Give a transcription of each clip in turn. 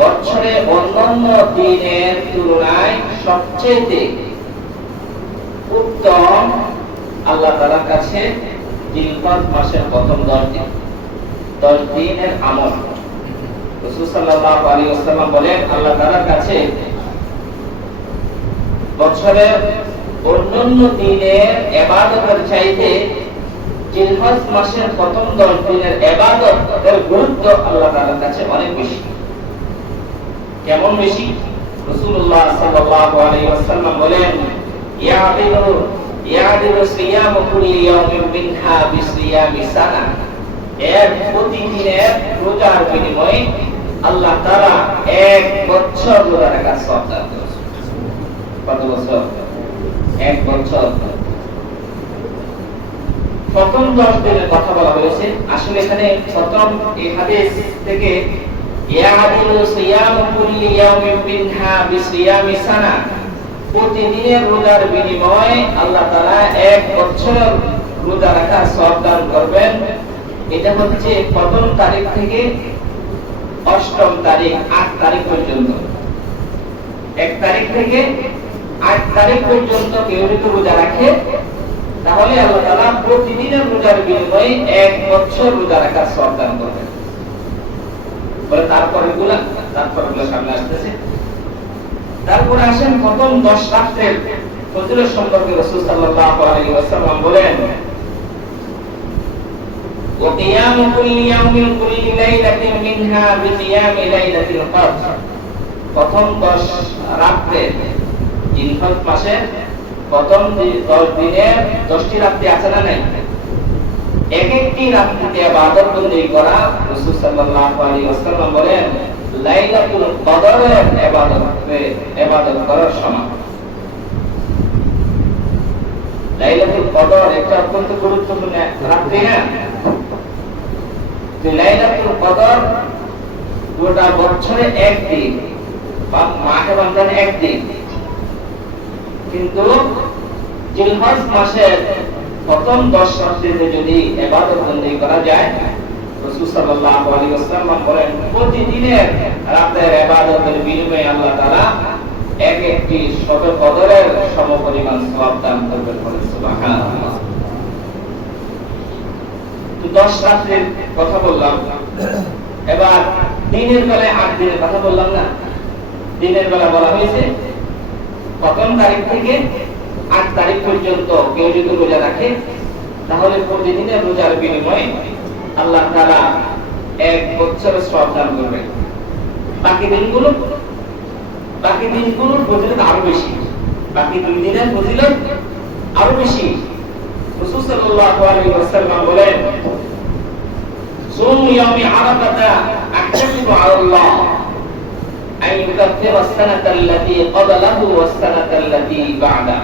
বছরে অন্যান্য দিনের তুলনায় সবচেয়ে উত্তম আল্লাহ তাআলার কাছে জিলহজ মাসের প্রথম 10 দিনের আমল। রাসূল সাল্লাল্লাহু আলাইহি ওয়াসাল্লাম বলেন, আল্লাহ তাআলার কাছে বছরের অন্যান্য দিনের ইবাদতের চাইতে জিলহজ মাসের প্রথম 10 দিনের ইবাদতের গুরুত্ব আল্লাহ তাআলার কাছে অনেক বেশি। কেমন বেশি? রাসূলুল্লাহ সাল্লাল্লাহু আলাইহি ওয়াসাল্লাম বলেন, ইয়াদিলু সিয়ামু কুল্লি ইয়াউমিন মিনহা বিসিয়ামি সানা। এক প্রতিদিনের রোজার বিনিময়ে আল্লাহ তাআলা 1 বছর রোজা রাখার সওয়াব দান করেন। কত বছর? 1 বছর। প্রথম 10 দিনের কথা বলা হয়েছে। আসলে এখানে প্রথম এই হাদিস থেকে ইয়াদিলু সিয়ামু কুল্লি ইয়াউমিন মিনহা বিসিয়ামি সানা, প্রতিদিনের রোজার বিনিময়ে আল্লাহ তাআলা 1 বছর রোজা রাখার সওয়াব দান করবেন। এটা হচ্ছে প্রথম তারিখ থেকে অষ্টম তারিখ 8 তারিখ পর্যন্ত। 1 তারিখ থেকে 8 তারিখ পর্যন্ত কেউ যদি রোজা রাখে তাহলে আল্লাহ তাআলা প্রতিদিনের রোজার বিনিময়ে 1 বছর রোজা রাখার সওয়াব দান করবেন। বলে তারপরে সামনে আসতেছে। তারপরে আসেন প্রথম 10 রাতের ফজিলত সম্পর্কে রাসূল সাল্লাল্লাহু আলাইহি ওয়াসাল্লাম বলেন, ওয়া কিয়ামু কুল্লি ইয়াউমিন কুল্লি লাইলাতিন মিনহা বিকিয়ামি লাইলাতিল কদর। প্রথম 10 রাতে জিলহজ মাসের প্রথম 10 দিনের 10টি রাতে আছে না নাই? এক একটি রাতে ইবাদত বন্দেগী করা রাসূল সাল্লাল্লাহু আলাইহি ওয়াসাল্লাম বলেন লাইলাতুল কদরের ইবাদত করার সমান। লাইলাতুল কদর একটা অত্যন্ত গুরুত্বপূর্ণ রাত্রি না? লাইলাতুল কদর গোটা বছরে একদিন বা মাহে রমজান একদিন, কিন্তু জিলহজ মাসের প্রথম 10 রাতে যদি ইবাদত বন্দেগী করা যায়, রাসূল সাল্লাল্লাহু আলাইহি ওয়াসাল্লাম বলেন প্রতিদিনের রাতের ইবাদতের বিনিময়ে আল্লাহ তাআলা এক একটি শত কদরের সমপরিমাণ সওয়াব দান করবেন। সুবহানাল্লাহ। তো 10 রাতের কথা বললাম, এবার দিনের বেলায় 8 দিনের কথা বললাম না? দিনের বেলা বলা হয়েছে প্রথম তারিখ থেকে 8 তারিখ পর্যন্ত কেউ যদি রোজা রাখে তাহলে প্রতিদিনের রোজার বিনিময়ে আল্লাহ তাআলা 1 বছরের সওয়াব দান করবেন। বাকি দিনগুলোর ফজিলত আরো বেশি। বাকি 2 দিনের ফজিলত আরো বেশি। রাসূল সাল্লাল্লাহু আলাইহি ওয়াসাল্লাম বলেন, সুম ইয়াউমি আরাফাতা আহতাসিবু আলাল্লাহ আন ইউকাফিরা আস-সানাতা আল্লাতী ক্বাবলাহু ওয়াস-সানাতা আল্লাতী বা'দা।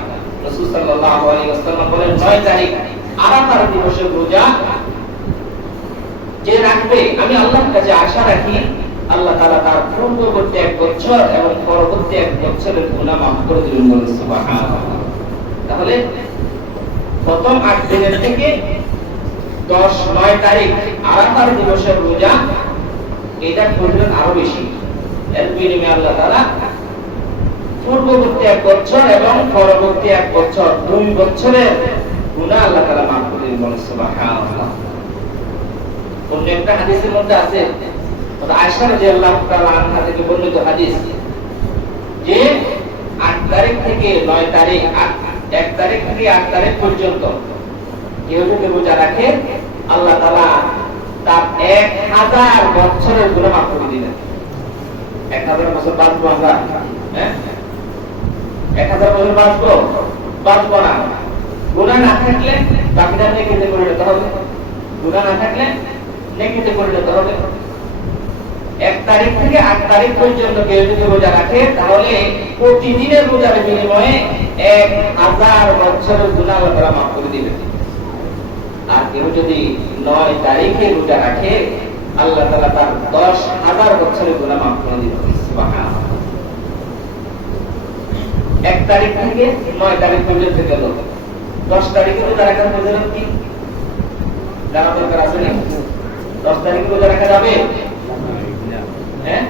রাসূল সাল্লাল্লাহু আলাইহি ওয়াসাল্লাম বলেন 9 তারিখ আরাফার দিবসের রোজা যে রাখবে, আমি আল্লাহর কাছে আশা রাখি আল্লাহ তাআলা তার পূর্ববর্তী 1 বছর এবং পরবর্তী 1 বছরের গুনাহ মাফ করে দিবেন। সুবহানাল্লাহ। তাহলে প্রথম 8 দিনের থেকে 9 তারিখ আরাফার দিবসের রোজা এটা ফজিলত আরো বেশি। এর বিনিময়ে আল্লাহ তাআলা পূর্ববর্তী 1 বছর এবং পরবর্তী 1 বছর 2 বছরের গুনাহ আল্লাহ তাআলা মাফ করে দিবেন। সুবহানাল্লাহ। অন্য একটা হাদিসের মধ্যে আছে, আয়েশা রাদিয়াল্লাহু তাআলা আনহা থেকে বর্ণিত হাদিস, যে 8 তারিখ থেকে 9 তারিখ 1 তারিখ থেকে 8 তারিখ পর্যন্ত কেউ যদি রোজা রাখে আল্লাহ তাআলা তার 1000 বছরের গুনাহ মাফ করে দিবেন। 1000 বছর বাঁচবো আমরা? হ্যাঁ, 1000 বছর বাঁচবো না। গুনাহ না থাকলে বাকিটা নেকিতে করে নিতে হবে। গুনাহ না থাকলে নেকিতে করে নিতে হবে। 1 তারিখ থেকে 8 তারিখ পর্যন্ত কেউ যদি রোজা রাখে তাহলে প্রতিদিনের রোজার বিনিময়ে 1000 বছরের গুনাহ আল্লাহ তাআলা মাফ করে দিবেন। আর কেউ যদি 9 তারিখে রোজা রাখে আল্লাহ তাআলা তার 10,000 বছরের গুনাহ মাফ করে দিবেন। সুবহানাল্লাহ। 1 তারিখ থেকে 9 তারিখ পর্যন্ত গেল। 10 তারিখে রোজা রাখার ফজিলত কি জানা দরকার আছে না? 10 তারিখে রোজা রাখা যাবে? হ্যাঁ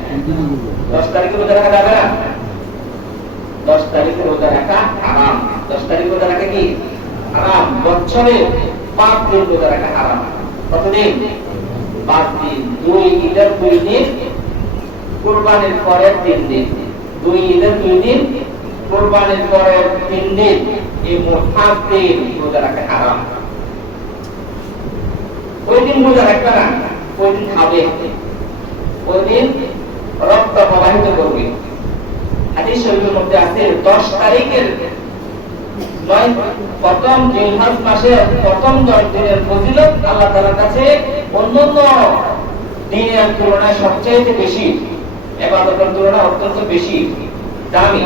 10 তারিখে রোজা রাখা যাবে না, 10 তারিখে রোজা রাখা হারাম। 10 তারিখে রোজা রাখা কি হারাম। বছরে 5 দিন রোজা রাখা হারাম। কতদিন? 5 দিন। 2 ঈদের 2 দিন, কুরবানির পরের 3 দিন। 2 ঈদের 2 দিন, কুরবানির পরের 3 দিন, এই মোট 5 দিন রোজা রাখা হারাম। ওই দিন রোজা রাখবে না, ওই দিন খাবে, ওই দিন রক্ত প্রবাহিত করবে। হাদিস শরীফের মধ্যে আছে 10 তারিখের প্রথম জিলহজ মাসের প্রথম 10 দিনের ফজিলত আল্লাহ তাআলার কাছে অন্যান্য দিনের তুলনায় সবচেয়ে বেশি, ইবাদতের তুলনায় অত্যন্ত বেশি দামি।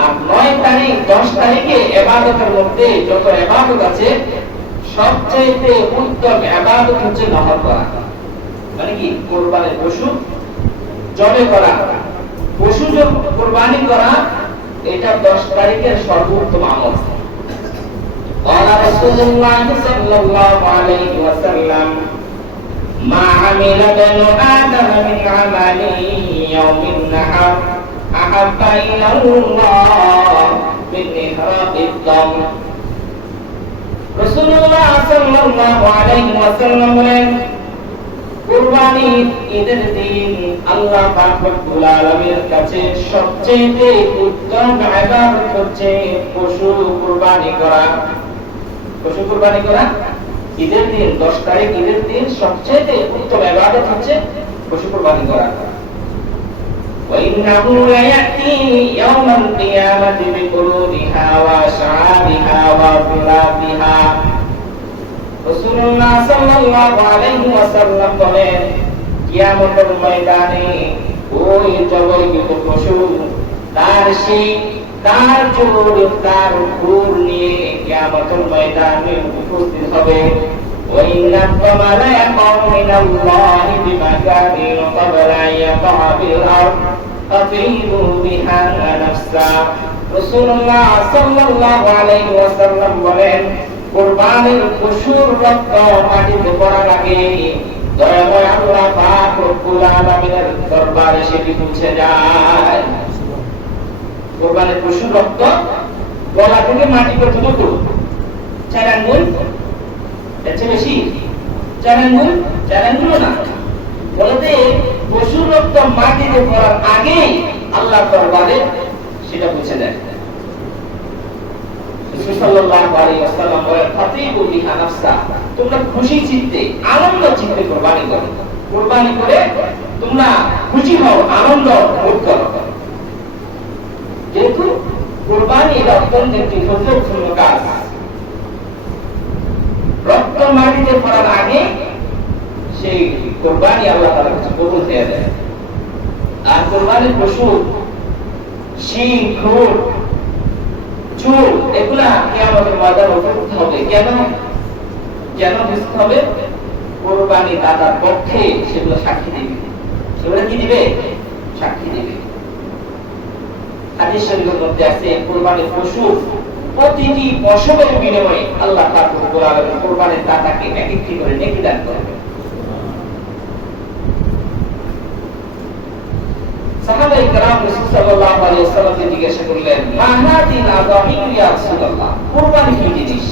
আর 9 তারিখ 10 তারিখে ইবাদতের মধ্যে যত ইবাদত আছে সবচেয়ে উত্তম ইবাদত হচ্ছে নহর করা, মানে কি কুরবানির পশু জবে করা, পশু কুরবানি করা, এটা 10 তারিখের সর্বোত্তম আমল। قال رسول الله صلى الله عليه وسلم ما عمل ابن آدم من عمل يوم النحر أحب إلى الله من إحراق الدم। রাসূলুল্লাহ সাল্লাল্লাহু আলাইহি ওয়াসাল্লাম বলেন, কুরবানি ঈদের দিন আল্লাহ পাক রব্বুল আলামিনের কাছে সবচেয়ে উত্তম ইবাদত হচ্ছে পশু কুরবানি করা। পশু কুরবানি করা ঈদের দিন 10 তারিখ ঈদের দিন সবচেয়ে উত্তম ইবাদত হচ্ছে পশু কুরবানি করা। وإنه ليأتي يوم القيامة بقرونها وأشعارها وأظلافها। রাসূলুল্লাহ সাল্লাল্লাহু আলাইহি ওয়াসাল্লাম বলেন, কিয়ামতের ময়দানে ওই জবাইকৃত পশু তার শিং, তার চুল, তার খুর নিয়ে কিয়ামতের ময়দানে উপস্থিত হবে। وإن الثمر يقع من الله بمكان قبل أن يقع بالأرض فطيبوا بها نفسا। রাসূলুল্লাহ সাল্লাল্লাহু আলাইহি ওয়াসাল্লাম বলেন, কুরবানির পশুর রক্ত মাটিতে পড়ার আগে দয়াময় আল্লাহ পাক রব্বুল আলামিনের দরবারে সেটি পৌঁছে যায়। কুরবানির পশুর রক্ত গলা থেকে মাটি পর্যন্ত 4 আঙ্গুল, এর চেয়ে বেশি 4 আঙ্গুল, 4 আঙ্গুলও না, বলতে পশুর রক্ত মাটিতে পড়ার আগে আল্লাহর দরবারে সেটা পৌঁছে যায়। রাসূল সাল্লাল্লাহু আলাইহি ওয়াসাল্লাম বলেন, ফাতিবু বিহা নাফসা, তোমরা খুশি চিত্তে আনন্দ চিত্তে কুরবানি করো। কুরবানি করে তোমরা খুশি হও, আনন্দ ভোগ করো। যেহেতু কুরবানি এটা অত্যন্ত একটি ফজিলতপূর্ণ কাজ। রক্ত মাটিতে পড়ার আগে সেই কুরবানি আল্লাহ তাআলার কাছে কবুল হয়ে যায়। আর কুরবানির পশু শিং, খুর, চুল এগুলা কিয়ামতের ময়দানে উপস্থিত হবে। কেন উপস্থিত হবে? কুরবানি দাতার পক্ষে সেগুলো সাক্ষী দিবে। সেগুলো কি দিবে? সাক্ষী দিবে। হাদিস শরীফের মধ্যে আছে, কুরবানির পশু প্রতিটি পশমের বিনিময়ে আল্লাহ পাক রব্বুল আলামিন কুরবানির দাতাকে একটি করে নেকি দান করবেন। সাহাবায়ে কেরাম রাসূল সাল্লাল্লাহু আলাইহি ওয়াসাল্লামকে জিজ্ঞাসা করলেন, মা হাদিল আযামি ইয়া রাসূলুল্লাহ, কুরবানি কি জিনিস?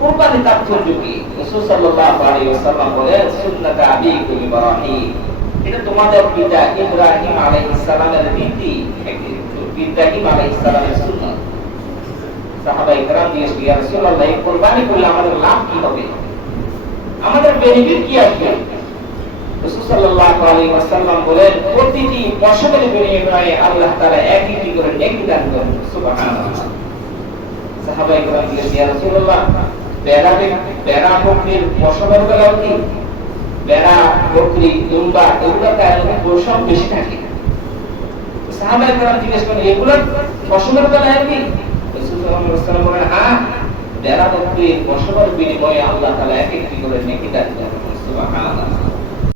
কুরবানি তাৎপর্য কি? রাসূল সাল্লাল্লাহু আলাইহি ওয়াসাল্লাম বলেন, সুন্নাত আবিকুম ইব্রাহিম, এটা তোমাদের পিতা ইব্রাহিম আলাইহিস সালামের রীতি, ইব্রাহিম আলাইহিস সালামের সুন্নাত। সাহাবায়ে কেরাম জিজ্ঞেস করলেন, ইয়া রাসূলুল্লাহ, এই কুরবানি করলে আমাদের লাভ কি হবে? আমাদের বেনিফিট কি আসবে? রাসূল সাল্লাল্লাহু আলাইহি ওয়াসাল্লাম বলেন, প্রতিটি পশমের বিনিময়ে আল্লাহ তাআলা একটি করে নেকি দান করেন। সুবহানাল্লাহ। সাহাবায়ে কেরাম জিজ্ঞেস করলেন, ইয়া রাসূলুল্লাহ, বেড়া বকরির পশমের বেলাও কি? বেড়া, বকরি, দুম্বা এগুলোর কারণে পশম বেশি থাকে। সাহাবায়ে কেরাম জিজ্ঞেস করলেন, এগুলোর পশমের বেলায় কি? রাসূল সাল্লাল্লাহু আলাইহি ওয়াসাল্লাম বলেন, হ্যাঁ, বেড়া বকরির পশমের বিনিময়ে আল্লাহ তাআলা একটি করে নেকি দান করেন। সুবহানাল্লাহ।